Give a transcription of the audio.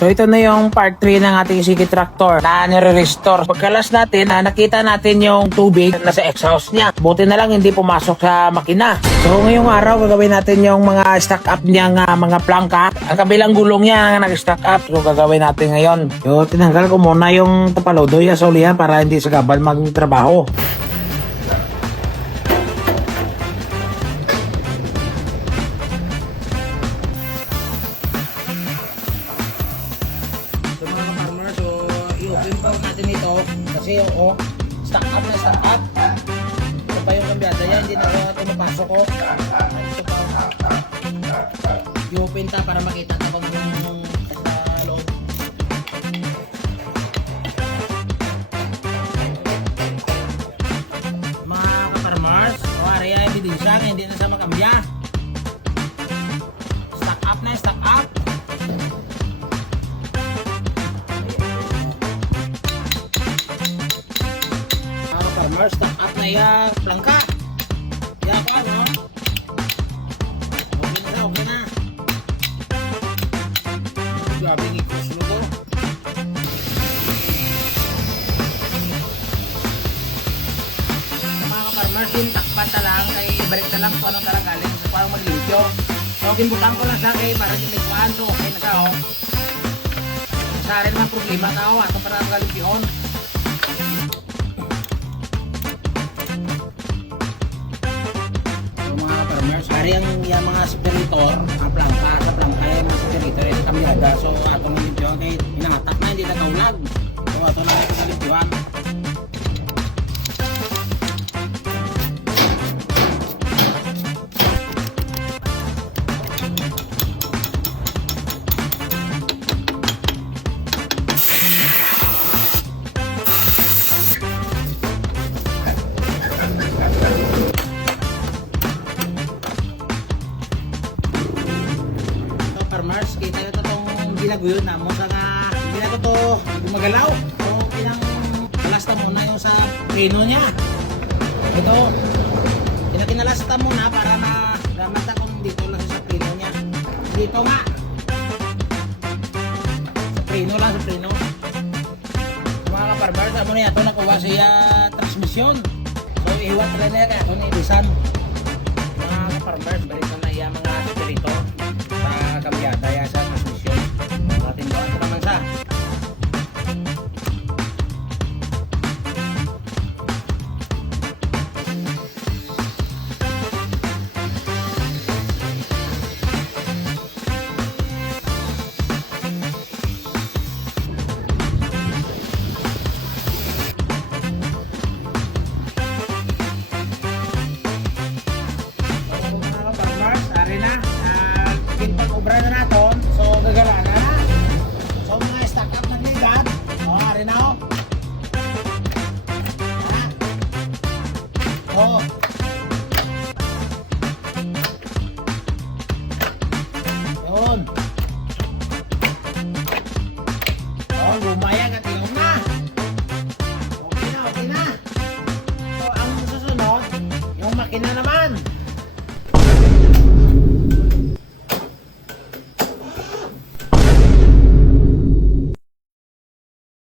So ito na yung part 3 ng ating Siki Tractor na nire-restore. Pagkalas natin, nakita natin yung tubig na sa exhaust niya. Buti na lang hindi pumasok sa makina. So ngayong araw gagawin natin yung mga stack up niyang mga plangka. Ang kabilang gulong niya nag-stack up. So gagawin natin ngayon. So tinanggal ko muna yung tapalodoy sa ulihan para hindi sagabal magtrabaho. So mga ka-farmer, so i-open po natin ito kasi yung stack up na stack up. Ito pa yung kambyada yan, hindi na tumapasok ko. Ito pa. I-open ta para makita na pag yung sa loob. Mga ka-farmers, wari ay ebidensya na hindi na sa makambya. Stack up na stack up. Stack up na yung plangka. Yan pa, no? Okay na. Grabe ng i-cross mo to. Mga ka-farmers, yung takpan na lang, ay balik na lang kung anong talaga galing. So parang maglimpyo. So ginbutan ko lang siya kay para yung may so okay na siya, oh. Sa rin mga problema na, oh. Ato para magalimpyon. Ari ang yung mga separator, ang plangka, sa plangka yung mga separator, yung kamyada. So atong nalimpyuhan kay inangatak na, hindi na kaulag. So ato na ito nalimpyuhan. Farmers, kita nyo ito itong ginaguyod na mo sa hindi na ito gumagalaw. So pinang-alasta muna yung sa preno niya. Ito, pinakinalasta muna para na ramata kung dito lang sa preno niya. Dito nga. Sa preno lang, sa preno. Mga ka-farmers, amo na ito nakuha siya transmisyon. So ihiwat rin na kaya ito ni Ibisan. Mga ka-farmers, balik na iya mga spirito sa kambyada ya sa transmission natin doon ito naman sa obra na natin, so gagala na. So mga stack up ng ligat, ari na o. Yun. Gumaya ka tingong na. Okay na. So ang susunod, yung makina naman.